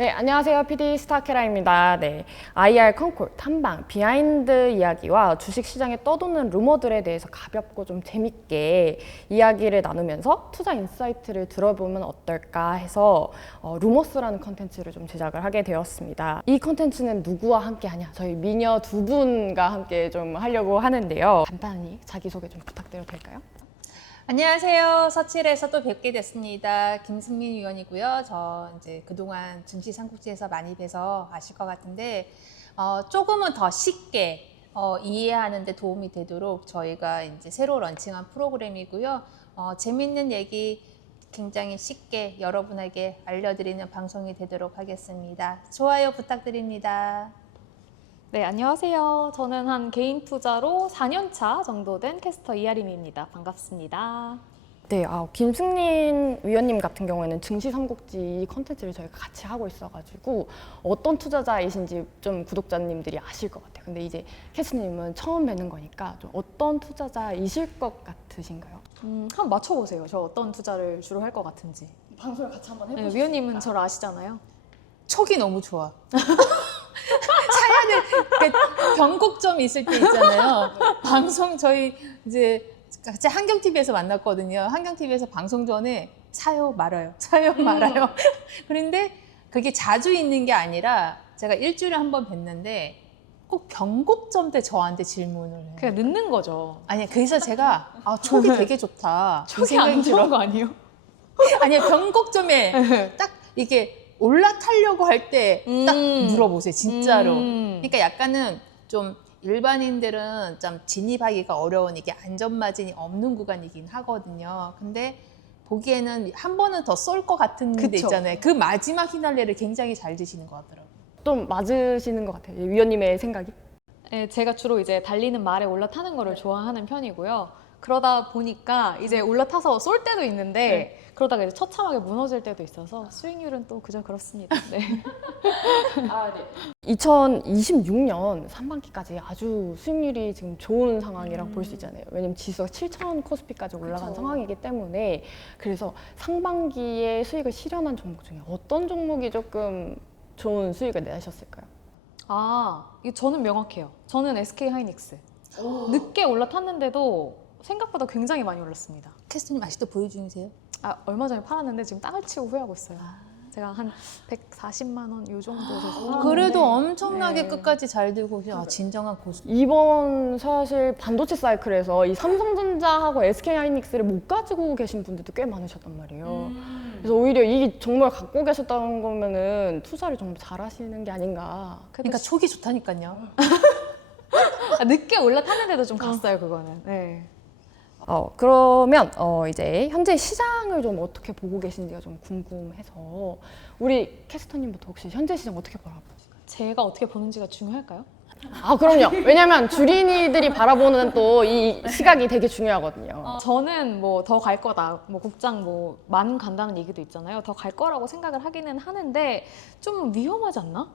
네, 안녕하세요. PD 스타케라입니다. 네, IR 컨콜, 탐방, 비하인드 이야기와 주식시장에 떠도는 루머들에 대해서 가볍고 좀 재밌게 이야기를 나누면서 투자 인사이트를 들어보면 어떨까 해서 루머스라는 컨텐츠를 좀 제작을 하게 되었습니다. 이 컨텐츠는 누구와 함께 하냐? 저희 미녀 두 분과 함께 좀 하려고 하는데요. 간단히 자기소개 좀 부탁드려도 될까요? 안녕하세요. 서칠에서 또 뵙게 됐습니다. 김승민 위원이고요. 저 이제 그동안 증시 삼국지에서 많이 뵈서 아실 것 같은데 조금은 더 쉽게 이해하는 데 도움이 되도록 저희가 이제 새로 런칭한 프로그램이고요. 재밌는 얘기 굉장히 쉽게 여러분에게 알려드리는 방송이 되도록 하겠습니다. 좋아요 부탁드립니다. 네, 안녕하세요. 저는 한 개인 투자로 4년차 정도 된 캐스터 이하림입니다. 반갑습니다. 네, 김승린 위원님 같은 경우에는 증시 삼국지 컨텐츠를 저희가 같이 하고 있어가지고 어떤 투자자이신지 좀 구독자님들이 아실 것 같아요. 근데 이제 캐스님은 처음 뵙는 거니까 좀 어떤 투자자이실 것 같으신가요? 한번 맞춰보세요. 저 어떤 투자를 주로 할 것 같은지. 방송을 같이 한번 네, 위원님은 저를 아시잖아요. 촉이 너무 좋아. 사연을 변곡점 있을 때 있잖아요. 방송 저희 이제 같이 한경TV에서 만났거든요. 한경TV에서 방송 전에 사요 말아요. 사요 말아요. 그런데 그게 자주 있는 게 아니라 제가 일주일에 한 번 뵀는데 꼭 변곡점 때 저한테 질문을 해요. 그냥 늦는 거죠. 아니 그래서 제가 촉이 되게 좋다. 이 촉이 안 생각이 좋은 들어. 거 아니에요? 아니요 변곡점에 딱 이게 올라타려고 할 때 딱 물어보세요. 진짜로. 그러니까 약간은 좀 일반인들은 좀 진입하기가 어려운 이게 안전마진이 없는 구간이긴 하거든요. 근데 보기에는 한 번은 더 쏠 것 같은 데 있잖아요. 그 마지막 휘날레를 굉장히 잘 드시는 것 같더라고요. 좀 맞으시는 것 같아요. 위원님의 생각이? 네, 제가 주로 이제 달리는 말에 올라타는 거를 좋아하는 편이고요. 그러다 보니까 이제 올라타서 쏠 때도 있는데 그러다가 이제 처참하게 무너질 때도 있어서 수익률은 또 그저 그렇습니다. 네. 2026년 상반기까지 아주 수익률이 지금 좋은 상황이라고 볼 수 있잖아요. 왜냐면 지수가 7,000 코스피까지 올라간 상황이기 때문에 그래서 상반기에 수익을 실현한 종목 중에 어떤 종목이 조금 좋은 수익을 내셨을까요? 이거 저는 명확해요. 저는 SK 하이닉스. 늦게 올라탔는데도 생각보다 굉장히 많이 올랐습니다. 캐스트님 아직도 보유 중이세요? 얼마 전에 팔았는데 지금 땅을 치고 후회하고 있어요. 제가 한 140만 원 요 정도에서 팔았는데 그래도 엄청나게 네. 끝까지 잘 들고 진정한 고수. 이번 사실 반도체 사이클에서 이 삼성전자하고 SK하이닉스를 못 가지고 계신 분들도 꽤 많으셨단 말이에요. 그래서 오히려 이게 정말 갖고 계셨다는 거면은 투자를 정말 잘하시는 게 아닌가. 그러니까 촉이 좋다니까요. 늦게 올라탔는데도 좀 갔어요 그거는. 네. 그러면 이제 현재 시장을 좀 어떻게 보고 계신지가 좀 궁금해서 우리 캐스터님부터 혹시 현재 시장 어떻게 바라보실까요? 제가 어떻게 보는지가 중요할까요? 그럼요. 왜냐면 주린이들이 바라보는 또 이 시각이 되게 중요하거든요. 저는 뭐 더 갈 거다. 뭐 국장 뭐 만 간다는 얘기도 있잖아요. 더 갈 거라고 생각을 하기는 하는데 좀 위험하지 않나?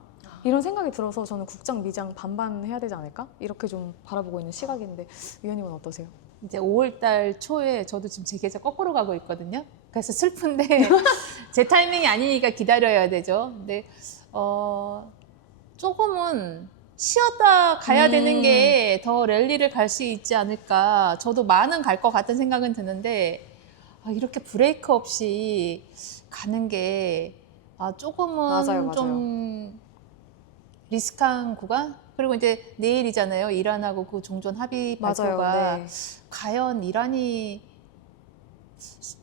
이런 생각이 들어서 저는 국장 미장 반반 해야 되지 않을까? 이렇게 좀 바라보고 있는 시각인데 위원님은 어떠세요? 이제 5월달 초에 저도 지금 제 계좌 거꾸로 가고 있거든요. 그래서 슬픈데 제 타이밍이 아니니까 기다려야 되죠. 근데 조금은 쉬었다 가야 되는 게 더 랠리를 갈 수 있지 않을까. 저도 만은 갈 것 같은 생각은 드는데 이렇게 브레이크 없이 가는 게 조금은 맞아요. 좀 리스크한 구간? 그리고 이제 내일이잖아요. 이란하고 그 종전 합의 발표가 네. 과연 이란이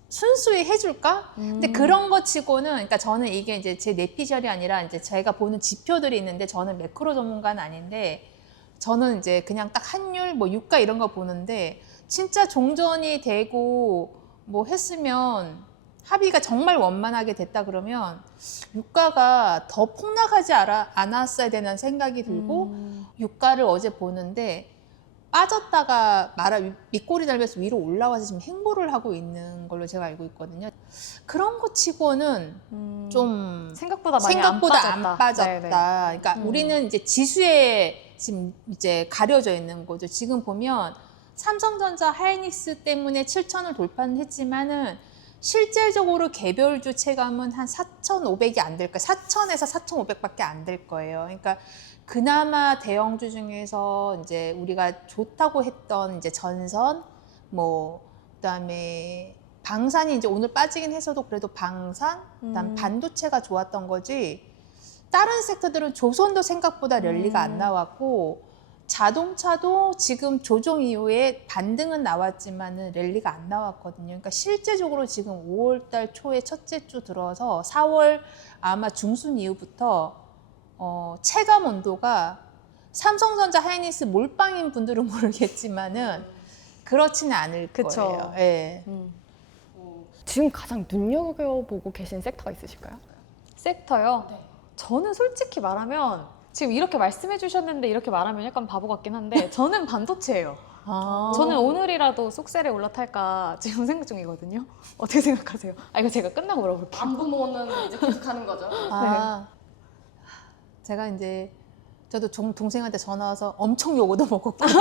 순수히 해줄까? 근데 그런 거 치고는, 그러니까 저는 이게 이제 제 내피셜이 아니라 이제 제가 보는 지표들이 있는데 저는 매크로 전문가는 아닌데 저는 이제 그냥 딱 환율, 뭐 유가 이런 거 보는데 진짜 종전이 되고 뭐 했으면 합의가 정말 원만하게 됐다 그러면 유가가 더 폭락하지 않았어야 되는 생각이 들고 유가를 어제 보는데 빠졌다가 밑꼬리 달면서 위로 올라와서 지금 횡보를 하고 있는 걸로 제가 알고 있거든요. 그런 거 치고는 좀 생각보다 많이 안 빠졌다. 네네. 그러니까 우리는 이제 지수에 지금 이제 가려져 있는 거죠. 지금 보면 삼성전자 하이닉스 때문에 7,000을 돌파는 했지만은 실질적으로 개별주 체감은 한 4,500이 안 될 거예요. 4,000에서 4,500밖에 안 될 거예요. 그러니까 그나마 대형주 중에서 이제 우리가 좋다고 했던 이제 전선, 뭐 그다음에 방산이 이제 오늘 빠지긴 했어도 그래도 방산, 그다음 반도체가 좋았던 거지. 다른 섹터들은 조선도 생각보다 랠리가 안 나왔고 자동차도 지금 조정 이후에 반등은 나왔지만은 랠리가 안 나왔거든요. 그러니까 실제적으로 지금 5월달 초에 첫째 주 들어서 4월 아마 중순 이후부터 체감 온도가 삼성전자, 하이닉스 몰빵인 분들은 모르겠지만은 그렇지는 않을 그쵸. 거예요. 예. 지금 가장 눈여겨보고 계신 섹터가 있으실까요? 섹터요? 네. 저는 솔직히 말하면 지금 이렇게 말씀해 주셨는데 이렇게 말하면 약간 바보 같긴 한데 저는 반도체예요. 아. 저는 오늘이라도 쏙셀에 올라탈까 지금 생각 중이거든요. 어떻게 생각하세요? 이거 제가 끝나고 물어볼게요. 안 부모는 이제 계속 하는 거죠. 아, 제가 이제 저도 동생한테 전화 와서 엄청 욕 얻어먹었거든요.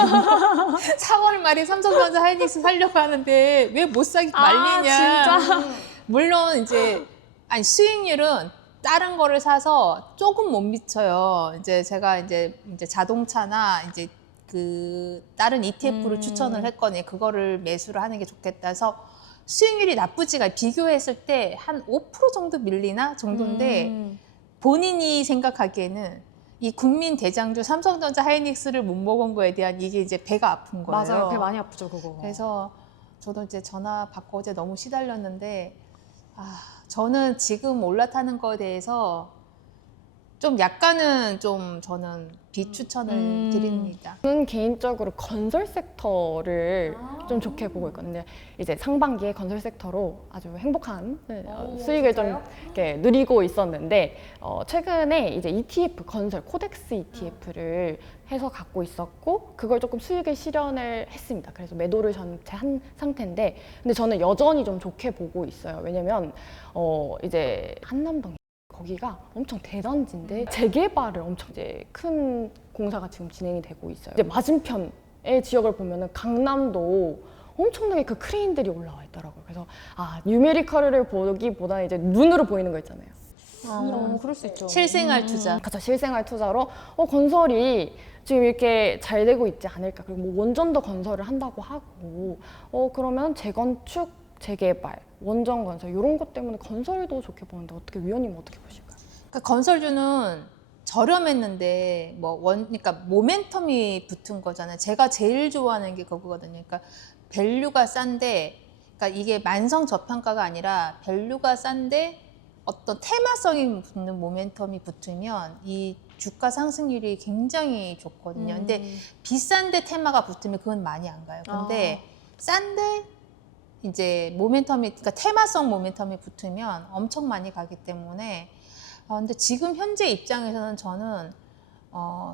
4월 말에 삼성전자 하이닉스 살려고 하는데 왜 못 사기 말리냐. 진짜? 물론 이제 아니 수익률은 다른 거를 사서 조금 못 미쳐요. 이제 제가 이제 자동차나 이제 그 다른 ETF를 추천을 했거니 그거를 매수를 하는 게 좋겠다 해서 수익률이 나쁘지가 않아요. 비교했을 때 한 5% 정도 밀리나 정도인데 본인이 생각하기에는 이 국민 대장주 삼성전자 하이닉스를 못 먹은 거에 대한 이게 이제 배가 아픈 거예요. 맞아요. 배 많이 아프죠, 그거. 그래서 저도 이제 전화 받고 어제 너무 시달렸는데 저는 지금 올라타는 거에 대해서 좀 약간은 좀 저는 비추천을 드립니다. 저는 개인적으로 건설 섹터를 좀 좋게 보고 있거든요. 이제 상반기에 건설 섹터로 아주 행복한 수익을 좀 이렇게 누리고 있었는데 최근에 이제 ETF 건설 코덱스 ETF를 해서 갖고 있었고 그걸 조금 수익을 실현을 했습니다. 그래서 매도를 전체 한 상태인데 근데 저는 여전히 좀 좋게 보고 있어요. 왜냐면 이제 한남동 거기가 엄청 대단지인데 재개발을 엄청 이제 큰 공사가 지금 진행이 되고 있어요. 이제 맞은편의 지역을 보면은 강남도 엄청나게 그 크레인들이 올라와 있더라고요. 그래서 뉴메리컬을 보기보다는 이제 눈으로 보이는 거 있잖아요. 그럴 수 있죠. 실생활 투자. 그렇죠. 실생활 투자로 건설이 지금 이렇게 잘 되고 있지 않을까. 그리고 뭐 원전도 건설을 한다고 하고 그러면 재건축 재개발, 원전 건설 이런 것 때문에 건설도 좋게 보는데 어떻게 위원님 어떻게 보실까요? 그러니까 건설주는 저렴했는데 그러니까 모멘텀이 붙은 거잖아요. 제가 제일 좋아하는 게 그거거든요. 그러니까 밸류가 싼데, 그러니까 이게 만성 저평가가 아니라 밸류가 싼데 어떤 테마성이 붙는 모멘텀이 붙으면 이 주가 상승률이 굉장히 좋거든요. 근데 비싼데 테마가 붙으면 그건 많이 안 가요. 근데 싼데 이제 모멘텀이, 그러니까 테마성 모멘텀이 붙으면 엄청 많이 가기 때문에 근데 지금 현재 입장에서는 저는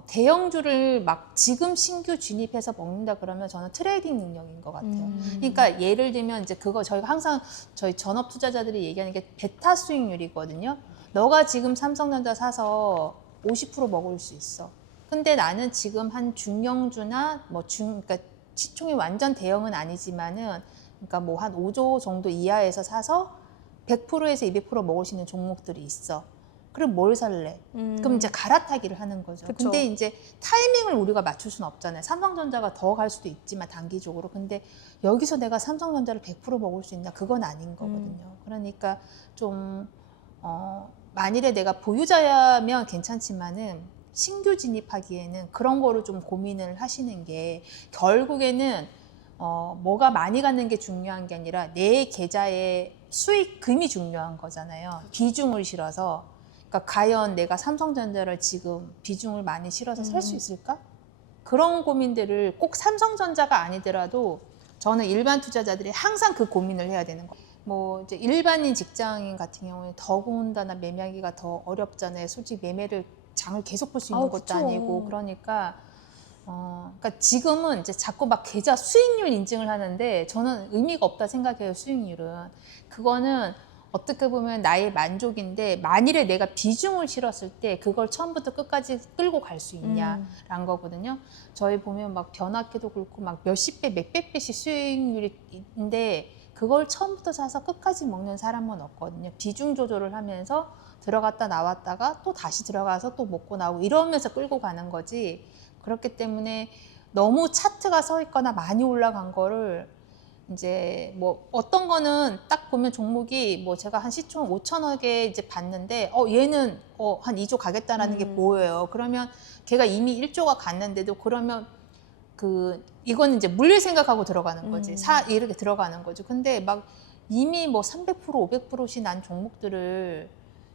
대형주를 막 지금 신규 진입해서 먹는다 그러면 저는 트레이딩 능력인 것 같아요. 그러니까 예를 들면 이제 그거 저희가 항상 저희 전업 투자자들이 얘기하는 게 베타 수익률이거든요. 너가 지금 삼성전자 사서 50% 먹을 수 있어. 근데 나는 지금 한 중형주나 그러니까 시총이 완전 대형은 아니지만은 그러니까 뭐 한 5조 정도 이하에서 사서 100%에서 200% 먹을 수 있는 종목들이 있어. 그럼 뭘 살래? 그럼 이제 갈아타기를 하는 거죠. 그쵸. 근데 이제 타이밍을 우리가 맞출 수는 없잖아요. 삼성전자가 더 갈 수도 있지만 단기적으로. 근데 여기서 내가 삼성전자를 100% 먹을 수 있냐? 그건 아닌 거거든요. 그러니까 좀 만일에 내가 보유자면 괜찮지만은 신규 진입하기에는 그런 거를 좀 고민을 하시는 게 결국에는 뭐가 많이 가는 게 중요한 게 아니라 내 계좌의 수익금이 중요한 거잖아요. 비중을 실어서. 그러니까 과연 내가 삼성전자를 지금 비중을 많이 실어서 살 수 있을까? 그런 고민들을 꼭 삼성전자가 아니더라도 저는 일반 투자자들이 항상 그 고민을 해야 되는 거예요. 뭐 이제 일반인 직장인 같은 경우는 더군다나 매매하기가 더 어렵잖아요. 솔직히 매매를 장을 계속 볼 수 있는 것도 그쵸. 아니고 그러니까 그러니까 지금은 이제 자꾸 막 계좌 수익률 인증을 하는데 저는 의미가 없다 생각해요. 수익률은 그거는 어떻게 보면 나의 만족인데 만일에 내가 비중을 실었을 때 그걸 처음부터 끝까지 끌고 갈 수 있냐라는 거거든요. 저희 보면 막 변화기도 그렇고 막 몇십 배, 몇백 배씩 수익률인데 그걸 처음부터 사서 끝까지 먹는 사람은 없거든요. 비중 조절을 하면서 들어갔다 나왔다가 또 다시 들어가서 또 먹고 나오고 이러면서 끌고 가는 거지. 그렇기 때문에 너무 차트가 서 있거나 많이 올라간 거를 이제 뭐 어떤 거는 딱 보면 종목이 뭐 제가 한 시총 5천억에 이제 봤는데 얘는 한 2조 가겠다라는 게 보여요. 그러면 걔가 이미 1조가 갔는데도 그러면 이거는 이제 물릴 생각하고 들어가는 거지. 이렇게 들어가는 거죠. 근데 막 이미 뭐 300%, 500%씩 난 종목들을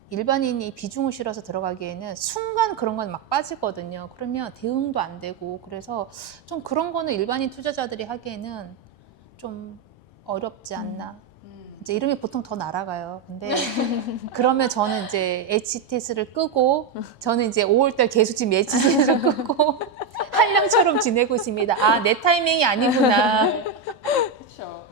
일반인이 비중을 실어서 들어가기에는 순간 그런 건 막 빠지거든요. 그러면 대응도 안 되고 그래서 좀 그런 거는 일반인 투자자들이 하기에는 좀 어렵지 않나. 이제 이름이 보통 더 날아가요. 근데 그러면 저는 이제 HTS를 끄고 저는 이제 5월달 개수집 HTS를 끄고 한량처럼 지내고 있습니다. 아, 내 타이밍이 아니구나. 그렇죠.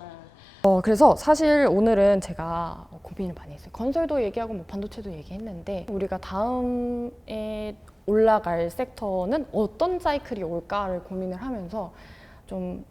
그래서 사실 오늘은 제가 고민을 많이 했어요. 건설도 얘기하고 뭐 반도체도 얘기했는데 우리가 다음에 올라갈 섹터는 어떤 사이클이 올까를 고민을 하면서 좀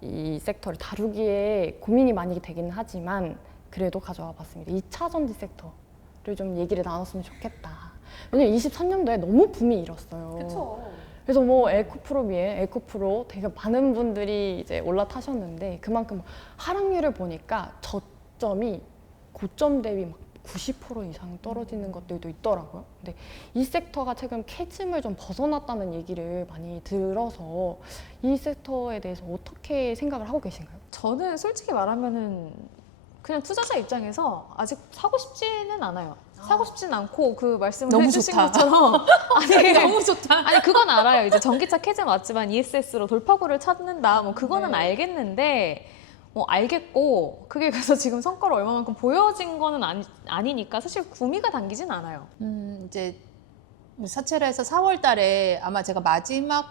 이 섹터를 다루기에 고민이 많이 되긴 하지만 그래도 가져와 봤습니다. 2차 전지 섹터를 좀 얘기를 나눴으면 좋겠다. 왜냐면 23년도에 너무 붐이 일었어요. 그렇죠. 그래서 뭐 에코프로 되게 많은 분들이 이제 올라타셨는데 그만큼 하락률을 보니까 저점이 고점 대비 막 90% 이상 떨어지는 것들도 있더라고요. 근데 이 섹터가 최근 캐즘을 좀 벗어났다는 얘기를 많이 들어서 이 섹터에 대해서 어떻게 생각을 하고 계신가요? 저는 솔직히 말하면은 그냥 투자자 입장에서 아직 사고 싶지는 않아요. 사고 싶진 않고 그 말씀을 너무 해주신 좋다. 것처럼 아니 너무 좋다. 아니 그건 알아요. 이제 전기차 캐즘 맞지만 ESS로 돌파구를 찾는다. 뭐 그거는 알겠는데 뭐 알겠고 그게 그래서 지금 성과를 얼마만큼 보여진 거는 아니니까 사실 구미가 당기진 않아요. 이제 사채라에서 4월 달에 아마 제가 마지막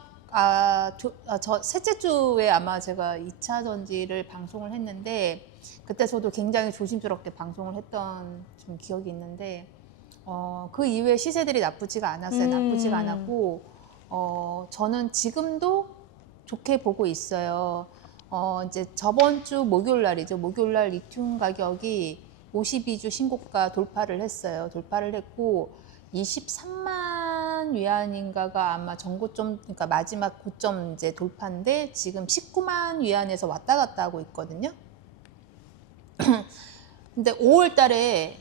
저 셋째 주에 아마 제가 2차 전지를 방송을 했는데 그때 저도 굉장히 조심스럽게 방송을 했던 좀 기억이 있는데 그 이후에 시세들이 나쁘지가 않았어요. 나쁘지가 않았고 저는 지금도 좋게 보고 있어요. 이제 저번 주 목요일 날이죠. 목요일 날 리튬 가격이 52주 신고가 돌파를 했어요. 돌파를 했고 23만 위안인가가 아마 전고점, 그러니까 마지막 고점 이제 돌파인데 지금 19만 위안에서 왔다 갔다 하고 있거든요. 근데 5월 달에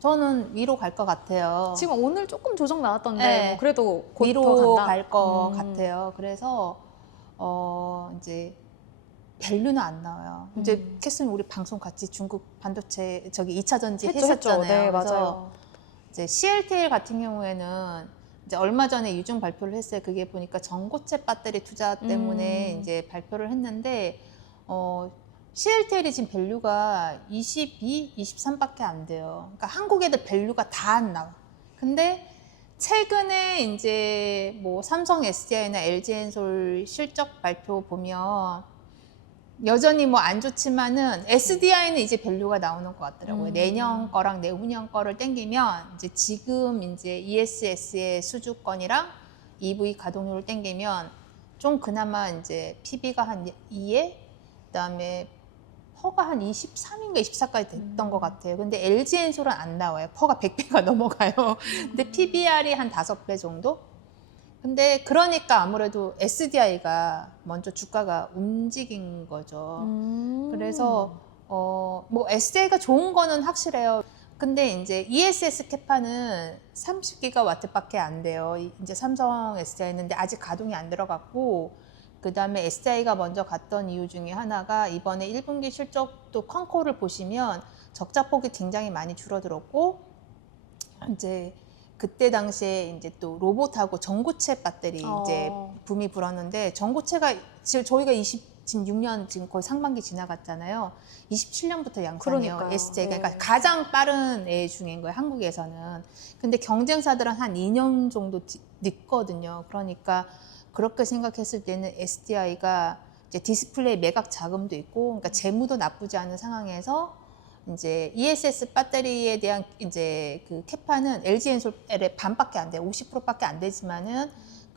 저는 위로 갈 것 같아요. 지금 오늘 조금 조정 나왔던데 네. 뭐 그래도 곧 더 위로 간다. 갈 것 같아요. 그래서 이제 밸류는 안 나와요. 이제 캐스님 우리 방송 같이 중국 반도체 저기 2차 전지 했었잖아요. 네, 그래서 맞아요. 이제 CLTL 같은 경우에는 이제 얼마 전에 유중 발표를 했어요. 그게 보니까 전고체 배터리 투자 때문에 이제 발표를 했는데 CLTL이 지금 밸류가 22, 23밖에 안 돼요. 그러니까 한국에도 밸류가 다 안 나와. 근데 최근에 이제 뭐 삼성 SDI나 LG엔솔 실적 발표 보면 여전히 뭐 안 좋지만은 SDI는 이제 밸류가 나오는 것 같더라고요. 내년 거랑 내후년 거를 땡기면 이제 지금 이제 ESS의 수주권이랑 EV 가동률을 땡기면 좀 그나마 이제 PB가 한 2에 그다음에 퍼가 한 23인가 24까지 됐던 것 같아요. 근데 LG엔솔은 안 나와요. 퍼가 100배가 넘어가요. 근데 PBR이 한 5배 정도? 근데 그러니까 아무래도 SDI가 먼저 주가가 움직인 거죠. 그래서 뭐 SDI가 좋은 거는 확실해요. 근데 이제 ESS 캐파는 30기가와트밖에 안 돼요. 이제 삼성 SDI는 근데 아직 가동이 안 들어갔고 그 다음에 SDI가 먼저 갔던 이유 중에 하나가 이번에 1분기 실적도 컨코를 보시면 적자폭이 굉장히 많이 줄어들었고 이제 그때 당시에 이제 또 로봇하고 전고체 배터리 이제 붐이 불었는데 전고체가 지금 저희가 26년 지금 거의 상반기 지나갔잖아요. 27년부터 양산이에요. 그러니까요. SJ 네. 그러니까 가장 빠른 애 중인 거예요. 한국에서는. 근데 경쟁사들은 한 2년 정도 늦거든요. 그러니까 그렇게 생각했을 때는 SDI가 이제 디스플레이 매각 자금도 있고, 그러니까 재무도 나쁘지 않은 상황에서 이제 ESS 배터리에 대한 이제 그 캐파는 LG엔솔의 반밖에 안 돼요. 50%밖에 안 되지만은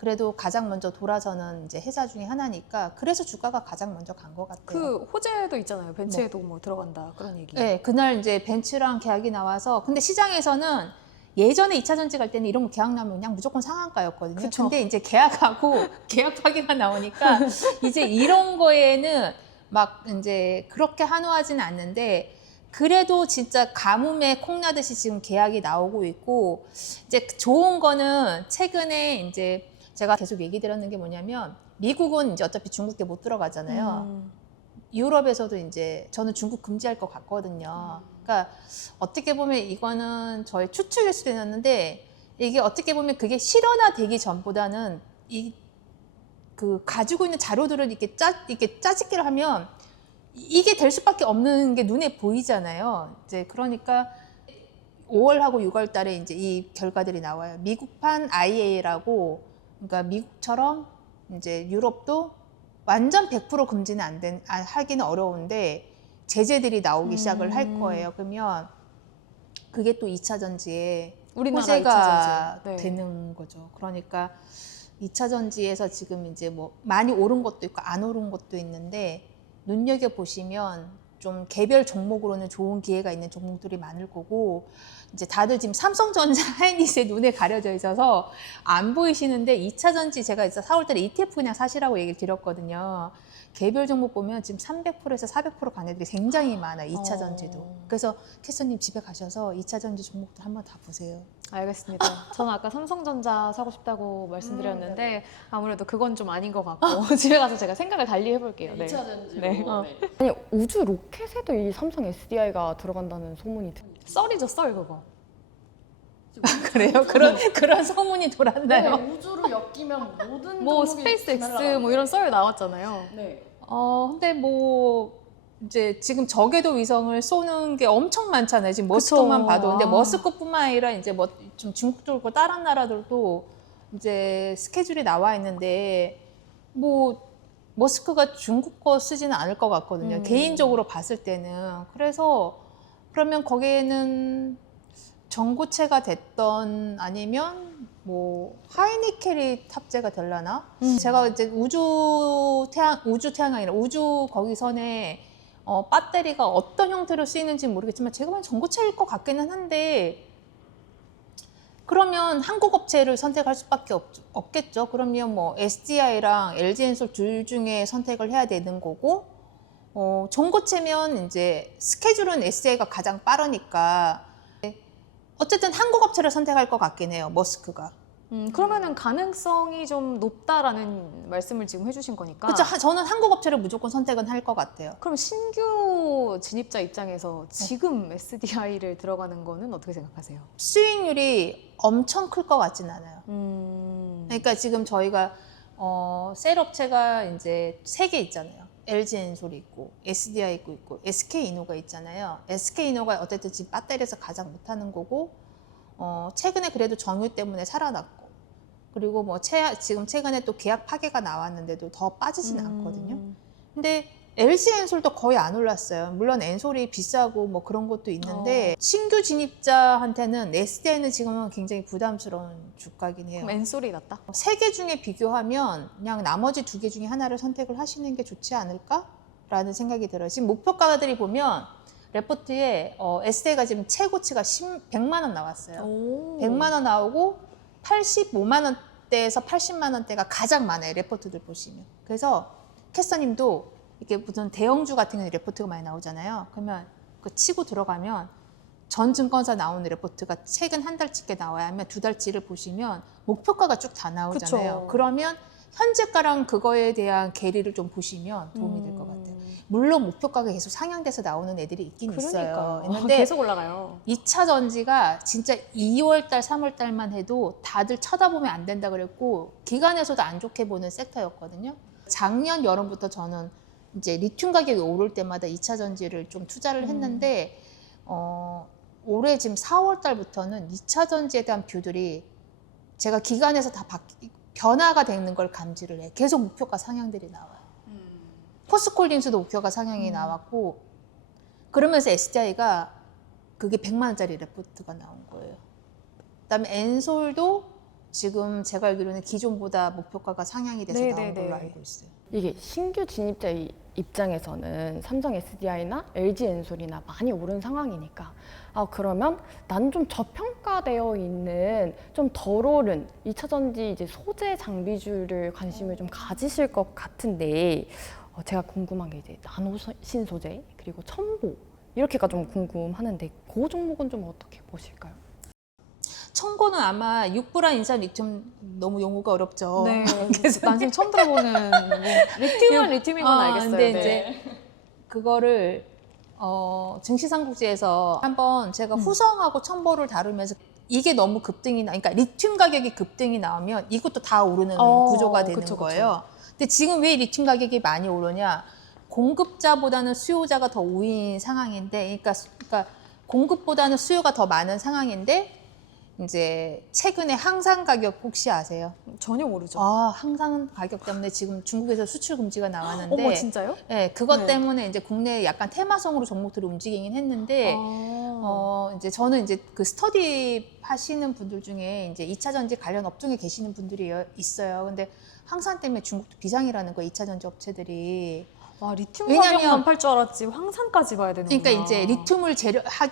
그래도 가장 먼저 돌아서는 이제 회사 중에 하나니까 그래서 주가가 가장 먼저 간 것 같아요. 그 호재도 있잖아요. 벤츠에도 뭐 들어간다 그런 얘기. 네, 그날 이제 벤츠랑 계약이 나와서 근데 시장에서는 예전에 2차 전지 갈 때는 이런 거 계약 나면 그냥 무조건 상한가였거든요. 그쵸. 근데 이제 계약하고 계약 파기가 나오니까 이제 이런 거에는 막 이제 그렇게 한호하지는 않는데 그래도 진짜 가뭄에 콩나듯이 지금 계약이 나오고 있고 이제 좋은 거는 최근에 이제 제가 계속 얘기 드렸는 게 뭐냐면 미국은 이제 어차피 중국에 못 들어가잖아요. 유럽에서도 이제 저는 중국 금지할 것 같거든요. 그러니까 어떻게 보면 이거는 저의 추측일 수도 있는데 이게 어떻게 보면 그게 실현화되기 전보다는 그 가지고 있는 자료들을 이렇게 짜집기를 하면 이게 될 수밖에 없는 게 눈에 보이잖아요. 이제 그러니까 5월하고 6월 달에 이제 이 결과들이 나와요. 미국판 IA라고 그러니까 미국처럼 이제 유럽도 완전 100% 금지는 하기는 어려운데 제재들이 나오기 시작을 할 거예요. 그러면 그게 또 2차 전지에 우리나라 호재가 2차 전지. 네. 되는 거죠. 그러니까 2차 전지에서 지금 이제 뭐 많이 오른 것도 있고 안 오른 것도 있는데 눈여겨 보시면 좀 개별 종목으로는 좋은 기회가 있는 종목들이 많을 거고 이제 다들 지금 삼성전자 하이닉스에 눈에 가려져 있어서 안 보이시는데 2차 전지 제가 이제 4월달에 ETF 그냥 사시라고 얘기를 드렸거든요. 개별 종목 보면 지금 300%에서 400% 간 애들이 굉장히 많아요. 2차 전지도. 그래서 캐서님 집에 가셔서 2차 전지 종목들 한번 다 보세요. 알겠습니다. 저는 아까 삼성전자 사고 싶다고 말씀드렸는데 아무래도 그건 좀 아닌 것 같고 집에 가서 제가 생각을 달리 해볼게요. 네. 2차 전지로. 네. 아니 우주 로켓에도 이 삼성 SDI가 들어간다는 소문이 썰이죠, 썰 그거. 그래요? 그런 소문이 돌았나요? 네, 우주로 엮이면 모든 뭐 종목이 스페이스 X 날아가는데. 뭐 이런 썰 나왔잖아요. 네. 근데 뭐 이제 지금 저궤도 위성을 쏘는 게 엄청 많잖아요. 지금 그쵸. 머스크만 봐도. 근데 아. 머스크뿐만 아니라 이제 뭐 좀 중국 쪽고 다른 나라들도 이제 스케줄이 나와 있는데 뭐 머스크가 중국 거 쓰지는 않을 것 같거든요. 개인적으로 봤을 때는. 그래서 그러면 거기에는 전고체가 됐던 아니면 뭐 하이니켈이 탑재가 되려나? 제가 이제 우주 태양이 아니라 우주 거기선에 배터리가 어떤 형태로 쓰이는지 모르겠지만 제가 보기엔 전고체일 것 같기는 한데 그러면 한국 업체를 선택할 수밖에 없겠죠. 그러면 뭐 SDI랑 LG엔솔 둘 중에 선택을 해야 되는 거고 전고체면 이제 스케줄은 SDI가 가장 빠르니까 어쨌든 한국 업체를 선택할 것 같긴 해요. 머스크가. 그러면은 가능성이 좀 높다라는 말씀을 지금 해주신 거니까. 그렇죠. 저는 한국 업체를 무조건 선택은 할 것 같아요. 그럼 신규 진입자 입장에서 지금 SDI를 들어가는 거는 어떻게 생각하세요? 수익률이 엄청 클 것 같진 않아요. 그러니까 지금 저희가 셀 업체가 이제 3개 있잖아요. LG엔솔이 있고 SDI 있고 SK이노가 있잖아요. SK이노가 어쨌든 지금 배터리에서 가장 못하는 거고 최근에 그래도 정유 때문에 살아났고 그리고 뭐 지금 최근에 또 계약 파기가 나왔는데도 더 빠지지는 않거든요. 근데 LG엔솔도 거의 안 올랐어요. 물론 엔솔이 비싸고 뭐 그런 것도 있는데 신규 진입자한테는 SDI는 지금은 굉장히 부담스러운 주가긴 해요. 그럼 엔솔이 낫다? 3개 중에 비교하면 그냥 나머지 2개 중에 하나를 선택을 하시는 게 좋지 않을까라는 생각이 들어요. 지금 목표가들이 보면 레포트에 SDI가 지금 최고치가 100만 원 나왔어요. 100만 원 나오고 85만 원대에서 80만 원대가 가장 많아요. 레포트들 보시면. 그래서 캐스터님도 이게 무슨 대형주 같은 경우에 레포트가 많이 나오잖아요. 그러면 그 치고 들어가면 전 증권사 나오는 레포트가 최근 한 달치게 나와야 하면 2달치를 보시면 목표가가 쭉 다 나오잖아요. 그쵸. 그러면 현재가랑 그거에 대한 괴리를 좀 보시면 도움이 될 것 같아요. 물론 목표가가 계속 상향돼서 나오는 애들이 있긴 있어요. 그러니까 있는데 계속 올라가요. 2차 전지가 진짜 2월달, 3월달만 해도 다들 쳐다보면 안 된다 그랬고 기관에서도 안 좋게 보는 섹터였거든요. 작년 여름부터 저는 이제 리튬 가격이 오를 때마다 2차 전지를 좀 투자를 했는데 올해 지금 4월달부터는 2차 전지에 대한 뷰들이 제가 기관에서 다 변화가 되는 걸 감지를 해. 계속 목표가 상향들이 나와요. 포스코홀딩스도 목표가 상향이 나왔고 그러면서 SDI가 그게 100만 원짜리 레포트가 나온 거예요. 그다음에 엔솔도 지금 제가 알기로는 기존보다 목표가가 상향이 돼서 나온 네네네. 걸로 알고 있어요. 이게 신규 진입자 입장에서는 삼성 SDI나 LG 엔솔이나 많이 오른 상황이니까 그러면 난 좀 저평가되어 있는 좀 덜 오른 2차 전지 이제 소재 장비주를 관심을 좀 가지실 것 같은데 제가 궁금한 게 이제 나노 신소재 그리고 첨보 이렇게가 좀 궁금하는데 그 종목은 좀 어떻게 보실까요? 첨보는 아마 육부란 인산 리튬 너무 용어가 어렵죠. 네. 난 지금 처음 들어보는 뭐 리튬은 리튬인 건 알겠어요. 근데 네. 이제 그거를 증시삼국지에서 한번 제가 후성하고 첨보를 다루면서 이게 너무 급등이 그러니까 리튬 가격이 급등이 나오면 이것도 다 오르는 구조가 되는 그쵸, 그쵸. 거예요. 근데 지금 왜 리튬 가격이 많이 오르냐? 공급자보다는 수요자가 더 우위인 상황인데, 그러니까 공급보다는 수요가 더 많은 상황인데, 이제 최근에 항상 가격 혹시 아세요? 전혀 모르죠. 항상 가격 때문에 지금 중국에서 수출 금지가 나왔는데, 어머 진짜요? 네, 그것 네. 때문에 이제 국내에 약간 테마성으로 종목들이 움직이긴 했는데, 이제 저는 이제 그 스터디 하시는 분들 중에 이제 2차 전지 관련 업종에 계시는 분들이 있어요. 근데 항상 때문에 중국도 비상이라는 거예요, 2차 전지 업체들이. 와 리튬 왜냐면- 가격만 팔 줄 알았지 황산까지 봐야 되는구나. 그러니까 이제 리튬을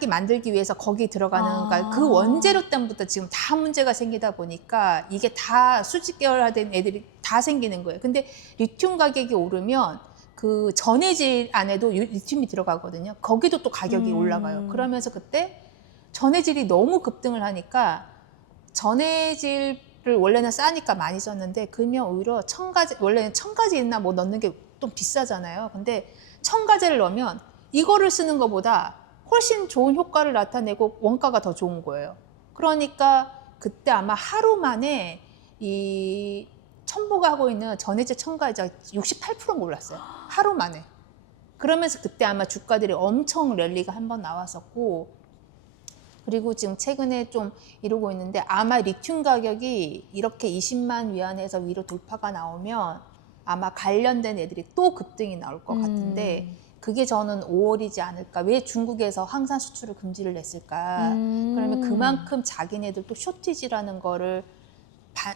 만들기 위해서 거기 들어가는 그러니까 그 원재료 때문부터 지금 다 문제가 생기다 보니까 이게 다 수직 계열화된 애들이 다 생기는 거예요. 근데 리튬 가격이 오르면 그 전해질 안에도 리튬이 들어가거든요. 거기도 또 가격이 올라가요. 그러면서 그때 전해질이 너무 급등을 하니까 전해질을 원래는 싸니까 많이 썼는데 그러면 오히려 원래는 첨가제나 뭐 넣는 게 좀 비싸잖아요. 근데 첨가제를 넣으면 이거를 쓰는 것보다 훨씬 좋은 효과를 나타내고 원가가 더 좋은 거예요. 그러니까 그때 아마 하루 만에 이 첨보가 하고 있는 전해질 첨가제가 68%가 올랐어요. 하루 만에. 그러면서 그때 아마 주가들이 엄청 랠리가 한 번 나왔었고, 그리고 지금 최근에 좀 이러고 있는데 아마 리튬 가격이 이렇게 20만 위안에서 위로 돌파가 나오면 아마 관련된 애들이 또 급등이 나올 것 같은데 그게 저는 5월이지 않을까. 왜 중국에서 항산 수출을 금지를 냈을까. 그러면 그만큼 자기네들도 쇼티지라는 거를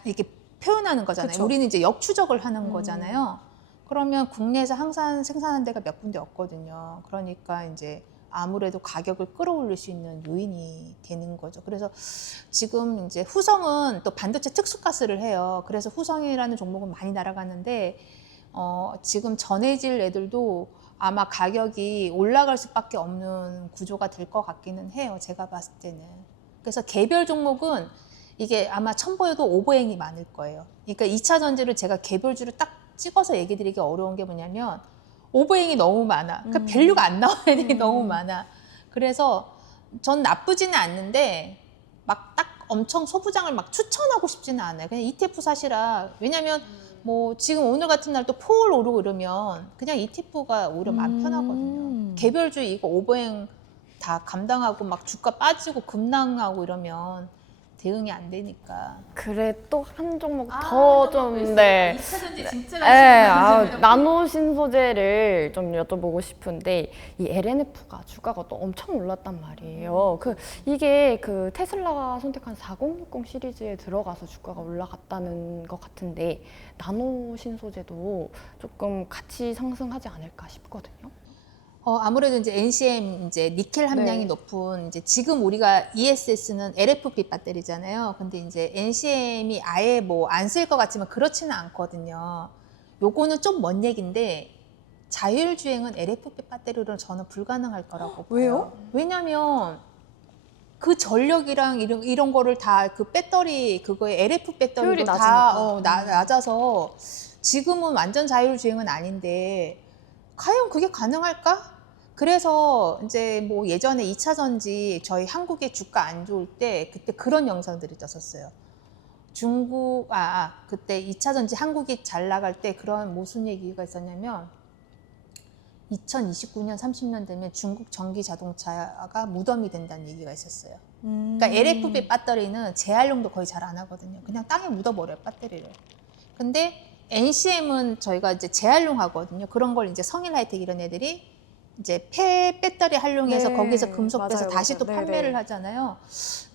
이렇게 표현하는 거잖아요. 그쵸. 우리는 이제 역추적을 하는 거잖아요. 그러면 국내에서 항산 생산하는 데가 몇 군데 없거든요. 그러니까 이제 아무래도 가격을 끌어올릴 수 있는 요인이 되는 거죠. 그래서 지금 이제 후성은 또 반도체 특수가스를 해요. 그래서 후성이라는 종목은 많이 날아가는데 지금 전해질 애들도 아마 가격이 올라갈 수밖에 없는 구조가 될 것 같기는 해요. 제가 봤을 때는. 그래서 개별 종목은 이게 아마 첨보여도 오버행이 많을 거예요. 그러니까 2차 전지를 제가 개별주를 딱 찍어서 얘기 드리기 어려운 게 뭐냐면 오버행이 너무 많아. 그러니까 밸류가 안 나오는 애들이 너무 많아. 그래서 전 나쁘지는 않는데 막 딱 엄청 소부장을 막 추천하고 싶지는 않아요. 그냥 ETF 사시라. 왜냐면 뭐 지금 오늘 같은 날 또 폴 오르고 이러면 그냥 ETF가 오히려 마음 편하거든요. 개별주 이거 오버행 다 감당하고 막 주가 빠지고 급락하고 이러면 대응이 안 되니까. 그래 또 한 종목 더 좀 네. 2차 전지 진짜 나노 신소재를 좀 여쭤보고 싶은데 이 LNF가 주가가 또 엄청 올랐단 말이에요. 이게 그 테슬라가 선택한 4060 시리즈에 들어가서 주가가 올라갔다는 것 같은데 나노 신소재도 조금 같이 상승하지 않을까 싶거든요. 아무래도 이제 NCM 이제 니켈 함량이 네. 높은 이제 지금 우리가 ESS는 LFP 배터리잖아요. 근데 이제 NCM이 아예 뭐 안 쓸 것 같지만 그렇지는 않거든요. 요거는 좀 먼 얘기인데 자율주행은 LFP 배터리로는 저는 불가능할 거라고 봐요. 왜요? 왜냐면 그 전력이랑 이런 거를 다 그 배터리 그거에 LF 배터리로 효율이 다 낮으니까. 낮아서 지금은 완전 자율주행은 아닌데 과연 그게 가능할까? 그래서 이제 뭐 예전에 2차 전지 저희 한국의 주가 안 좋을 때 그때 그런 영상들이 떴었어요. 그때 2차 전지 한국이 잘 나갈 때 그런 무슨 얘기가 있었냐면 2029년 30년 되면 중국 전기 자동차가 무덤이 된다는 얘기가 있었어요. 그러니까 LFP 배터리는 재활용도 거의 잘 안 하거든요. 그냥 땅에 묻어버려요, 배터리를. 근데 NCM은 저희가 이제 재활용하거든요. 그런 걸 이제 성일하이텍 이런 애들이 이제 폐 배터리 활용해서 네, 거기서 금속 빼서 맞아요, 다시 맞아요. 또 네, 판매를 네. 하잖아요.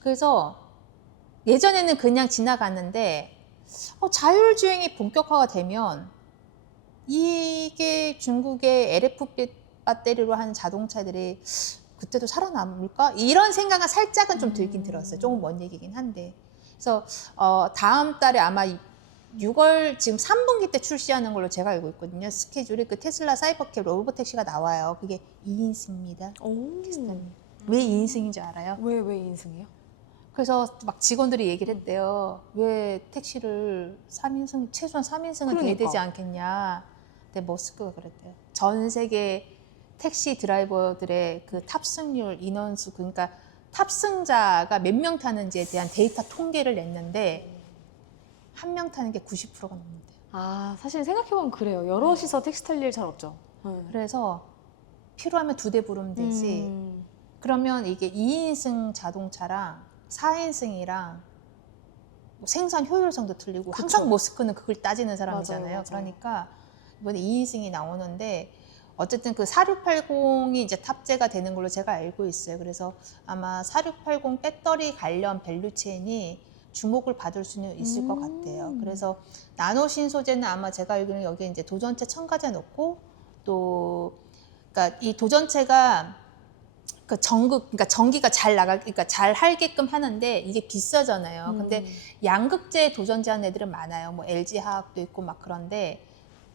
그래서 예전에는 그냥 지나갔는데 자율주행이 본격화가 되면 이게 중국의 LFP 배터리로 하는 자동차들이 그때도 살아남을까? 이런 생각은 살짝은 좀 들긴 들었어요. 조금 먼 얘기긴 한데. 그래서 다음 달에 아마 6월 지금 3분기 때 출시하는 걸로 제가 알고 있거든요. 스케줄이 그 테슬라 사이버캡 로보택시가 나와요. 그게 2인승입니다. 오. 왜 2인승인 줄 알아요? 왜 인승이요? 그래서 막 직원들이 얘기를 했대요. 왜 택시를 3인승, 최소한 3인승은 돼야 그러니까. 되지 않겠냐. 근데 머스크가 그랬대요. 전 세계 택시 드라이버들의 그 탑승률 인원수, 그러니까 탑승자가 몇 명 타는지에 대한 데이터 통계를 냈는데 한 명 타는 게 90%가 넘는데요. 아, 사실 생각해보면 그래요. 여럿이서 택시 탈 일 잘 없죠. 그래서 필요하면 2대 부르면 되지. 그러면 이게 2인승 자동차랑 4인승이랑 뭐 생산 효율성도 틀리고 그쵸. 항상 머스크는 그걸 따지는 사람이잖아요. 맞아요. 그러니까 이번에 2인승이 나오는데 어쨌든 그 4680이 이제 탑재가 되는 걸로 제가 알고 있어요. 그래서 아마 4680 배터리 관련 밸류체인이 주목을 받을 수는 있을 것 같아요. 그래서 나노 신소재는 아마 제가 알기로는 여기에 이제 도전체 첨가제 넣고 또 그러니까 이 도전체가 그 그러니까 전기가 잘 그러니까 잘 할게끔 하는데 이게 비싸잖아요. 근데 양극재 도전제 하는 애들은 많아요. 뭐 LG 화학도 있고 막 그런데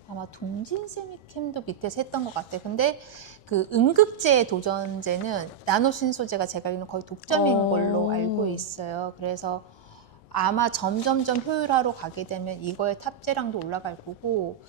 아마 동진세미캠도 밑에서 했던 것 같아요. 근데 그 음극재 도전제는 나노 신소재가 제가 알기로는 거의 독점인 걸로 알고 있어요. 그래서 아마 점점점 효율화로 가게 되면 이거의 탑재량도 올라갈 거고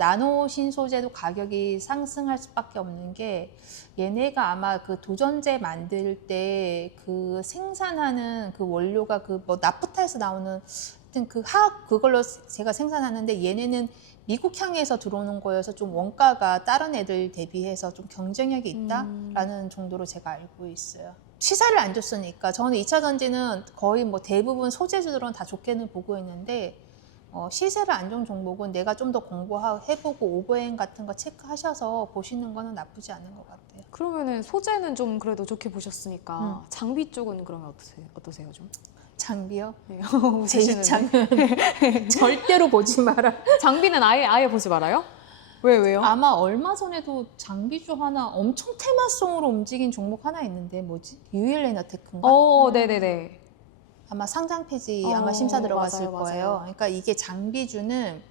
나노 신소재도 가격이 상승할 수밖에 없는 게 얘네가 아마 그 도전제 만들 때 그 생산하는 그 원료가 그 뭐 나프타에서 나오는 하여튼 그 화학 그걸로 제가 생산하는데 얘네는 미국향에서 들어오는 거여서 좀 원가가 다른 애들 대비해서 좀 경쟁력이 있다라는 정도로 제가 알고 있어요. 시사를 안 줬으니까 저는 2차 전지는 거의 뭐 대부분 소재주들은 다 좋게는 보고 있는데 시세를 안 준 종목은 내가 좀 더 공부해보고 오버행 같은 거 체크하셔서 보시는 거는 나쁘지 않은 것 같아요. 그러면은 소재는 좀 그래도 좋게 보셨으니까 장비 쪽은 그러면 어떠세요 좀? 장비요? 네. 제 웃으시는데. 입장은 절대로 보지 마라. 장비는 아예 보지 말아요? 왜요? 아마 얼마 전에도 장비주 하나 엄청 테마성으로 움직인 종목 하나 있는데 뭐지? 유일레너테크인가? 네네네. 아마 상장 폐지 아마 심사 들어갔을 맞아요, 거예요. 맞아요. 그러니까 이게 장비주는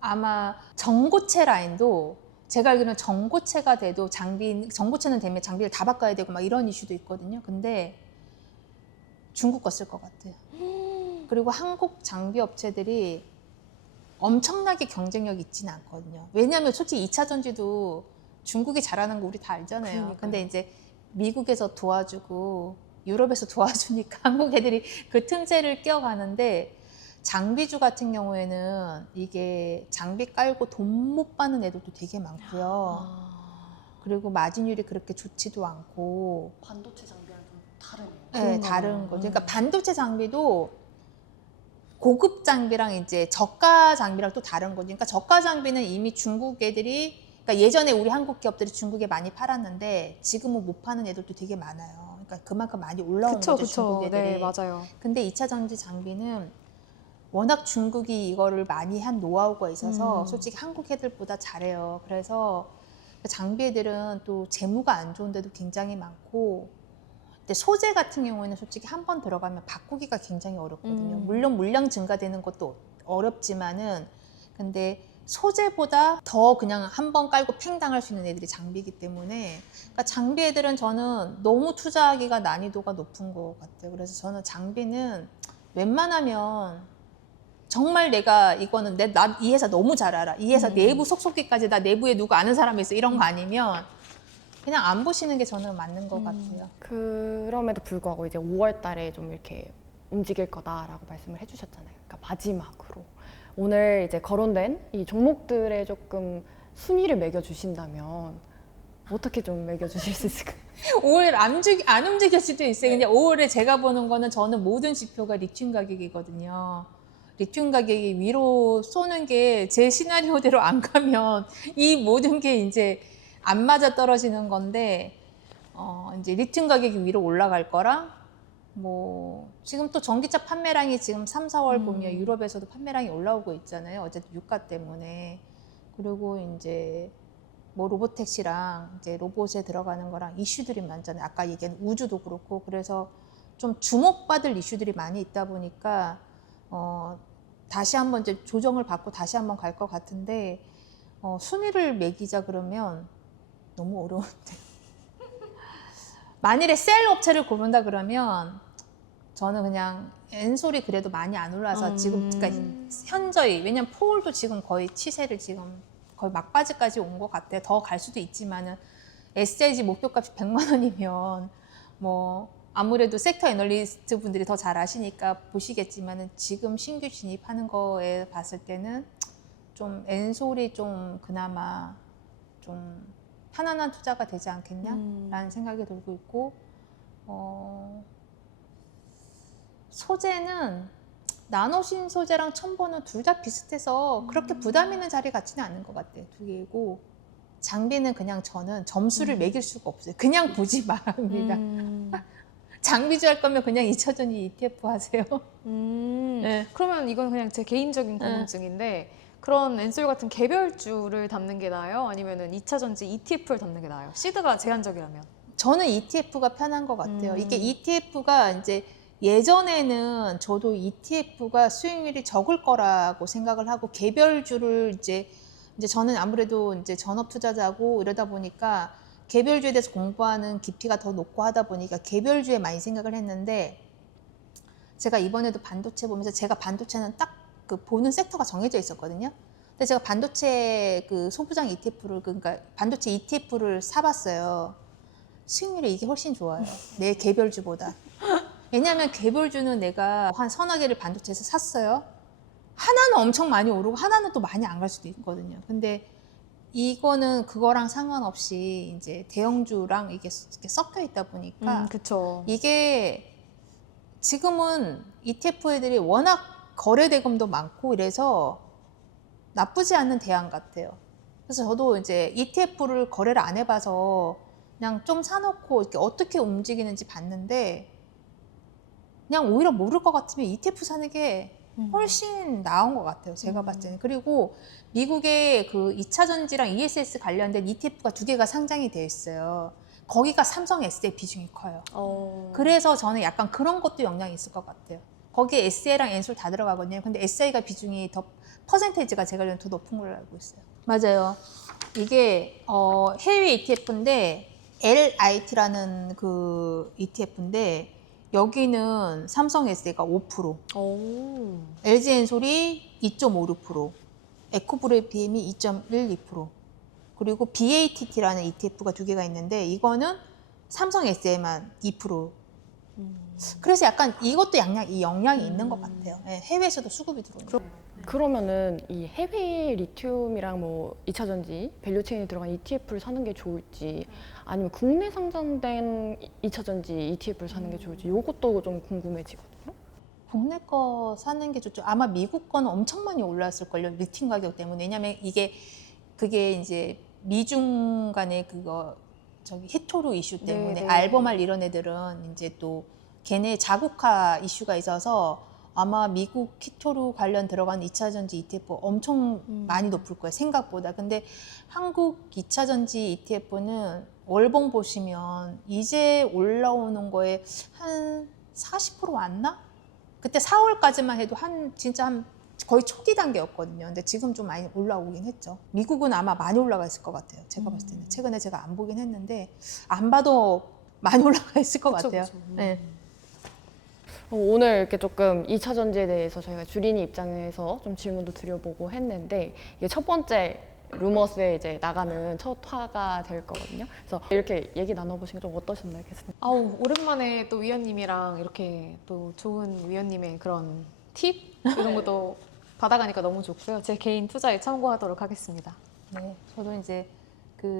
아마 전고체 라인도 제가 알기로는 전고체가 돼도 전고체는 되면 장비를 다 바꿔야 되고 막 이런 이슈도 있거든요. 근데 중국 거 쓸 것 같아요. 그리고 한국 장비 업체들이 엄청나게 경쟁력 있지는 않거든요. 왜냐하면 솔직히 2차 전지도 중국이 잘하는 거 우리 다 알잖아요. 그러니까요. 근데 이제 미국에서 도와주고 유럽에서 도와주니까 한국 애들이 그 틈새를 끼어가는데 장비주 같은 경우에는 이게 장비 깔고 돈 못 받는 애들도 되게 많고요. 그리고 마진율이 그렇게 좋지도 않고 반도체 장비랑 좀 다르네요. 네, 그런가 다른 봐요. 거죠. 그러니까 반도체 장비도 고급 장비랑 이제 저가 장비랑 또 다른 거죠. 그러니까 저가 장비는 이미 중국 애들이, 그러니까 예전에 우리 한국 기업들이 중국에 많이 팔았는데 지금은 못 파는 애들도 되게 많아요. 그러니까 그만큼 많이 올라온 거죠, 중국 애들이. 네, 맞아요. 근데 2차 전지 장비는 워낙 중국이 이거를 많이 한 노하우가 있어서 솔직히 한국 애들보다 잘해요. 그래서 장비 애들은 또 재무가 안 좋은데도 굉장히 많고, 근데 소재 같은 경우에는 솔직히 한 번 들어가면 바꾸기가 굉장히 어렵거든요. 물론 물량 증가되는 것도 어렵지만은, 근데 소재보다 더 그냥 한 번 깔고 팽당할 수 있는 애들이 장비이기 때문에, 그러니까 장비 애들은 저는 너무 투자하기가 난이도가 높은 것 같아요. 그래서 저는 장비는 웬만하면 정말 내가 이거는 나 이 회사 너무 잘 알아. 이 회사 내부 속속기까지 나 내부에 누구 아는 사람이 있어. 이런 거 아니면 그냥 안 보시는 게 저는 맞는 것 같아요. 그럼에도 불구하고 이제 5월 달에 좀 이렇게 움직일 거다라고 말씀을 해주셨잖아요. 그러니까 마지막으로 오늘 이제 거론된 이 종목들에 조금 순위를 매겨주신다면 어떻게 좀 매겨주실 수 있을까요? 5월 안 움직일 수도 있어요. 근데 5월에 제가 보는 거는 저는 모든 지표가 리튬 가격이거든요. 리튬 가격이 위로 쏘는 게 제 시나리오대로 안 가면 이 모든 게 이제 안 맞아 떨어지는 건데, 이제 리튬 가격이 위로 올라갈 거랑 뭐 지금 또 전기차 판매량이 지금 3, 4월 보면 유럽에서도 판매량이 올라오고 있잖아요. 어쨌든 유가 때문에. 그리고 이제 뭐 로보택시랑 이제 로봇에 들어가는 거랑 이슈들이 많잖아요. 아까 얘기한 우주도 그렇고. 그래서 좀 주목받을 이슈들이 많이 있다 보니까 다시 한번 이제 조정을 받고 다시 한번 갈 것 같은데 순위를 매기자 그러면 너무 어려운데. 만일에 셀 업체를 고른다 그러면 저는 그냥 엔솔이 그래도 많이 안 올라서 지금 그러니까 현저히 왜냐면 포울도 지금 거의 치세를 지금 거의 막바지까지 온 것 같아요. 더 갈 수도 있지만은 SIG 목표값이 100만 원이면 뭐 아무래도 섹터 애널리스트 분들이 더 잘 아시니까 보시겠지만은 지금 신규 진입하는 거에 봤을 때는 좀 엔솔이 좀 그나마 좀 편안한 투자가 되지 않겠냐라는 생각이 들고 있고 소재는 나노신 소재랑 첨보는 둘 다 비슷해서 그렇게 부담 있는 자리 같지는 않은 것 같아요. 두 개이고 장비는 그냥 저는 점수를 매길 수가 없어요. 그냥 보지 말합니다. 장비주 할 거면 그냥 2차전지 ETF 하세요. 네. 그러면 이건 그냥 제 개인적인 궁금증인데 그런 엔솔 같은 개별주를 담는 게 나아요? 아니면은 2차 전지 ETF를 담는 게 나아요? 시드가 제한적이라면? 저는 ETF가 편한 것 같아요. 이게 ETF가 이제 예전에는 저도 ETF가 수익률이 적을 거라고 생각을 하고 개별주를 이제 저는 아무래도 이제 전업 투자자고 이러다 보니까 개별주에 대해서 공부하는 깊이가 더 높고 하다 보니까 개별주에 많이 생각을 했는데 제가 이번에도 반도체 보면서 제가 반도체는 딱 그 보는 섹터가 정해져 있었거든요. 근데 제가 반도체 그 소부장 ETF를 그러니까 반도체 ETF를 사봤어요. 수익률이 이게 훨씬 좋아요. 내 개별주보다. 왜냐하면 개별주는 내가 한 서너 개를 반도체에서 샀어요. 하나는 엄청 많이 오르고 하나는 또 많이 안 갈 수도 있거든요. 근데 이거는 그거랑 상관없이 이제 대형주랑 이게 섞여 있다 보니까 그쵸. 이게 지금은 ETF 애들이 워낙 거래 대금도 많고 이래서 나쁘지 않은 대안 같아요. 그래서 저도 이제 ETF를 거래를 안 해봐서 그냥 좀 사놓고 이렇게 어떻게 움직이는지 봤는데 그냥 오히려 모를 것 같으면 ETF 사는 게 훨씬 나은 것 같아요. 제가 봤을 때는. 그리고 미국의 그 2차 전지랑 ESS 관련된 ETF가 두 개가 상장이 되어 있어요. 거기가 삼성 S의 비중이 커요. 그래서 저는 약간 그런 것도 영향이 있을 것 같아요. 거기에 SA랑 엔솔 다 들어가거든요. 근데 SA가 비중이 더 퍼센테이지가 제가 더 높은 걸로 알고 있어요. 맞아요. 이게 해외 ETF인데 LIT라는 그 ETF인데 여기는 삼성 SA가 5%, LG 엔솔이 2.56%, 에코브리PM이 2.12%, 그리고 BATT라는 ETF가 두 개가 있는데 이거는 삼성 SA만 2%. 그래서 약간 이것도 영향이 있는 것 같아요. 네, 해외에서도 수급이 들어오니까. 그러면은 이 해외 리튬이랑 뭐 2차 전지 밸류체인에 들어간 ETF를 사는 게 좋을지 아니면 국내 상장된 2차 전지 ETF를 사는 게 좋을지 이것도 좀 궁금해지거든요. 국내 거 사는 게 좋죠. 아마 미국 거는 엄청 많이 올랐을걸요. 리튬 가격 때문에. 왜냐면 그게 이제 미중 간의 그거 히토루 이슈 때문에 네네. 알버말 이런 애들은 이제 또 걔네 자국화 이슈가 있어서 아마 미국 히토루 관련 들어간 2차 전지 ETF 엄청 많이 높을 거예요. 생각보다. 근데 한국 2차 전지 ETF는 월봉 보시면 이제 올라오는 거에 한 40% 왔나? 그때 4월까지만 해도 진짜 한 거의 초기 단계였거든요. 근데 지금 좀 많이 올라오긴 했죠. 미국은 아마 많이 올라가 있을 것 같아요. 제가 봤을 때는. 최근에 제가 안 보긴 했는데 안 봐도 많이 올라가 있을 것 같아요. 그쵸. 네. 오늘 이렇게 조금 2차 전지에 대해서 저희가 주린이 입장에서 좀 질문도 드려보고 했는데 이게 첫 번째 루머스에 이제 나가는 첫 화가 될 거거든요. 그래서 이렇게 얘기 나눠보신 게 좀 어떠셨나요, 교수님? 아우, 오랜만에 또 위원님이랑 이렇게 또 좋은 위원님의 그런 팁 이런 것도 받아가니까 너무 좋고요. 제 개인 투자에 참고하도록 하겠습니다. 네, 저도 이제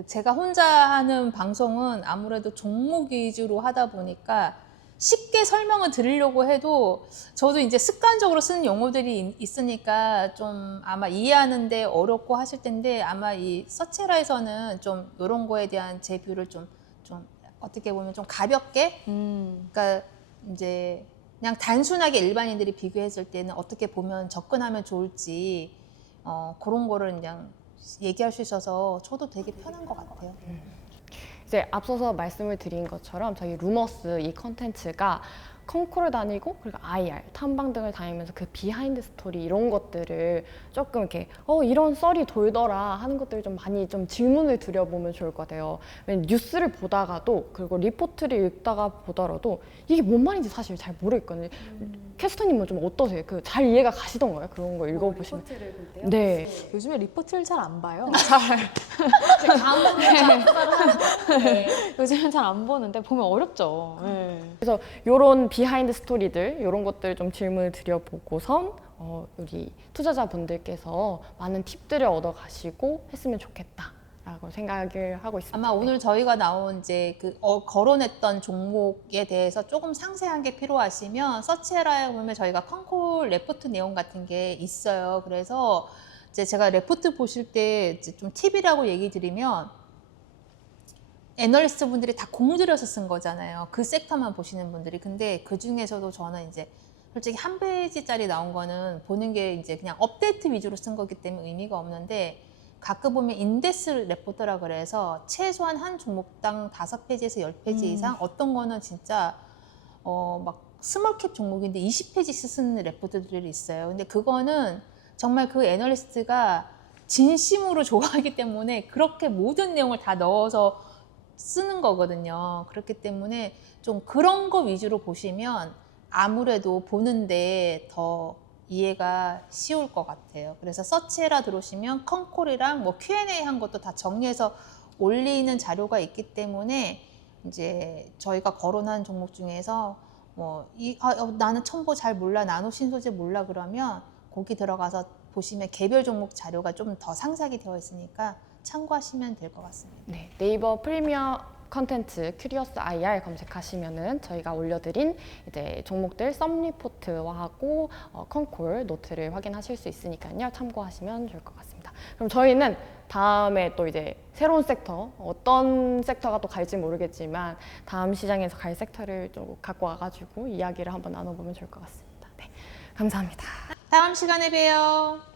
제가 혼자 하는 방송은 아무래도 종목 위주로 하다 보니까 쉽게 설명을 드리려고 해도 저도 이제 습관적으로 쓰는 용어들이 있으니까 좀 아마 이해하는데 어렵고 하실 텐데 아마 이 서체라에서는 좀 이런 거에 대한 제 뷰를 좀 어떻게 보면 좀 가볍게 그러니까 이제 그냥 단순하게 일반인들이 비교했을 때는 어떻게 보면 접근하면 좋을지 그런 거를 그냥 얘기할 수 있어서 저도 되게 편한 것 같아요. 이제 앞서서 말씀을 드린 것처럼 저희 루머스 이 컨텐츠가 컨코를 다니고 그리고 IR, 탐방 등을 다니면서 그 비하인드 스토리 이런 것들을 조금 이렇게 이런 썰이 돌더라 하는 것들을 좀 많이 좀 질문을 드려보면 좋을 것 같아요. 왜냐면 뉴스를 보다가도 그리고 리포트를 읽다가 보더라도 이게 뭔 말인지 사실 잘 모르겠거든요. 캐스터님은 좀 어떠세요? 그 잘 이해가 가시던가요? 그런 거 읽어보시면. 리포트를 볼 때요? 네. 요즘에 리포트를 잘 안 봐요. 요즘엔 잘 안 보는데 보면 어렵죠. 네. 그래서 이런 비하인드 스토리들 이런 것들 좀 질문을 드려보고선 우리 투자자분들께서 많은 팁들을 얻어가시고 했으면 좋겠다라고 생각을 하고 있습니다. 아마 오늘 저희가 나온 이제 그 거론했던 종목에 대해서 조금 상세한 게 필요하시면 서치해라에 보면 저희가 컨콜 레포트 내용 같은 게 있어요. 그래서 이제 제가 레포트 보실 때 이제 좀 팁이라고 얘기 드리면 애널리스트 분들이 다 공들여서 쓴 거잖아요. 그 섹터만 보시는 분들이. 근데 그 중에서도 저는 이제 솔직히 한 페이지짜리 나온 거는 보는 게 이제 그냥 업데이트 위주로 쓴 거기 때문에 의미가 없는데 가끔 보면 인덱스 레포트라 그래서 최소한 한 종목당 5페이지에서 10페이지 이상 어떤 거는 진짜 막 스몰캡 종목인데 20페이지 쓰는 레포트들이 있어요. 근데 그거는 정말 그 애널리스트가 진심으로 좋아하기 때문에 그렇게 모든 내용을 다 넣어서 쓰는 거거든요. 그렇기 때문에 좀 그런 거 위주로 보시면 아무래도 보는데 더 이해가 쉬울 것 같아요. 그래서 서치해라 들어오시면 컨콜이랑 뭐 Q&A 한 것도 다 정리해서 올리는 자료가 있기 때문에 이제 저희가 거론한 종목 중에서 나는 첨보 잘 몰라, 나노 신소재 몰라 그러면 거기 들어가서 보시면 개별 종목 자료가 좀 더 상세하게 되어 있으니까 참고하시면 될 것 같습니다. 네, 네이버 프리미어 컨텐츠 큐리어스 IR 검색하시면은 저희가 올려드린 이제 종목들 썸 리포트와 하고 컨콜 노트를 확인하실 수 있으니까요. 참고하시면 좋을 것 같습니다. 그럼 저희는 다음에 또 이제 새로운 섹터, 어떤 섹터가 또 갈지 모르겠지만 다음 시장에서 갈 섹터를 좀 갖고 와가지고 이야기를 한번 나눠보면 좋을 것 같습니다. 네, 감사합니다. 다음 시간에 봬요.